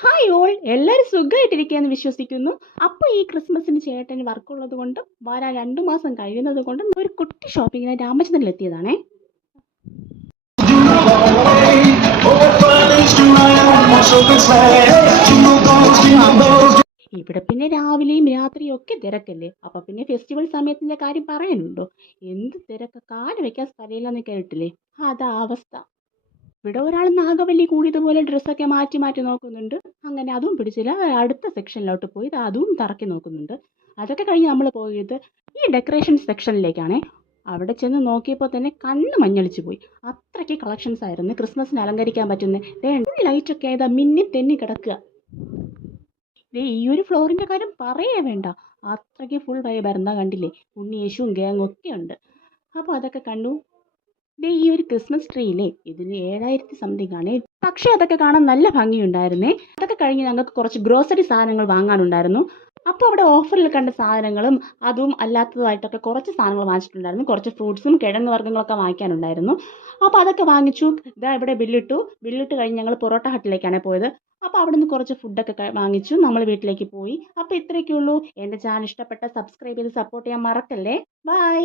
Hi all, എല്ലാവരും സുഖമായിട്ടിരിക്കുകയെന്ന് വിശ്വസിക്കുന്നു. അപ്പോൾ ഈ ക്രിസ്മസിന് ചേട്ടന് വർക്കുള്ളത് കൊണ്ടും വരാൻ 2 മാസം കഴിയുന്നത് കൊണ്ടും ഒരു കുട്ടി ഷോപ്പിങ്ങിന് രാമചന്ദ്രനിൽ എത്തിയതാണേ. ഇവിടെ പിന്നെ രാവിലെയും രാത്രിയും ഒക്കെ തിരക്കല്ലേ. അപ്പൊ പിന്നെ ഫെസ്റ്റിവൽ സമയത്തിന്റെ കാര്യം പറയാനുണ്ടോ? എന്ത് തിരക്ക്, കാല് വെക്കാൻ സ്ഥലമില്ലെന്ന് കേട്ടില്ലേ. അതാ അവസ്ഥ. ഇവിടെ ഒരാൾ നാഗവല്ലി കൂടിയതുപോലെ ഡ്രസ്സൊക്കെ മാറ്റി മാറ്റി നോക്കുന്നുണ്ട്. അങ്ങനെ അതും പിടിച്ചില്ല. അടുത്ത സെക്ഷനിലോട്ട് പോയി അതും തറക്കി നോക്കുന്നുണ്ട്. അതൊക്കെ കഴിഞ്ഞ് നമ്മൾ പോയത് ഈ ഡെക്കറേഷൻ സെക്ഷനിലേക്കാണേ. അവിടെ ചെന്ന് നോക്കിയപ്പോൾ തന്നെ കണ്ണ് മഞ്ഞളിച്ചു പോയി. അത്രയ്ക്ക് കളക്ഷൻസ് ആയിരുന്നു ക്രിസ്മസിന് അലങ്കരിക്കാൻ പറ്റുന്ന. ലൈറ്റൊക്കെ ഏതാ മിന്നി തെന്നി കിടക്കുക. ഈ ഒരു ഫ്ലോറിന്റെ കാര്യം പറയേ വേണ്ട. അത്രയ്ക്ക് ഫുൾ വൈബായിരുന്നു. കണ്ടില്ലേ, ഉണ്ണിയേശുവും ഗ്യാങ്ങും ഒക്കെ ഉണ്ട്. അപ്പോൾ അതൊക്കെ കണ്ടു. ഈ ഒരു ക്രിസ്മസ് ട്രീയില്ലേ, ഇതിന് 7000 സംതിങ് ആണ്. പക്ഷെ അതൊക്കെ കാണാൻ നല്ല ഭംഗിയുണ്ടായിരുന്നേ. അതൊക്കെ കഴിഞ്ഞ് ഞങ്ങൾക്ക് കുറച്ച് ഗ്രോസറി സാധനങ്ങൾ വാങ്ങാനുണ്ടായിരുന്നു. അപ്പോൾ അവിടെ ഓഫറിൽ കണ്ട സാധനങ്ങളും അതും അല്ലാത്തതുമായിട്ടൊക്കെ കുറച്ച് സാധനങ്ങൾ വാങ്ങിച്ചിട്ടുണ്ടായിരുന്നു. കുറച്ച് ഫ്രൂട്ട്സും കിഴങ്ങ് വർഗ്ഗങ്ങളൊക്കെ വാങ്ങിക്കാനുണ്ടായിരുന്നു. അപ്പോൾ അതൊക്കെ വാങ്ങിച്ചു. ഇതാ ഇവിടെ ബില്ലിട്ട് കഴിഞ്ഞ് ഞങ്ങൾ പൊറോട്ട ഹട്ടിലേക്കാണ് പോയത്. അപ്പോൾ അവിടെ നിന്ന് കുറച്ച് ഫുഡൊക്കെ വാങ്ങിച്ചു നമ്മൾ വീട്ടിലേക്ക് പോയി. അപ്പോൾ ഇത്രയൊക്കെ ഉള്ളൂ. എൻ്റെ ചാനൽ ഇഷ്ടപ്പെട്ട സബ്സ്ക്രൈബ് ചെയ്ത് സപ്പോർട്ട് ചെയ്യാൻ മറക്കല്ലേ. ബൈ.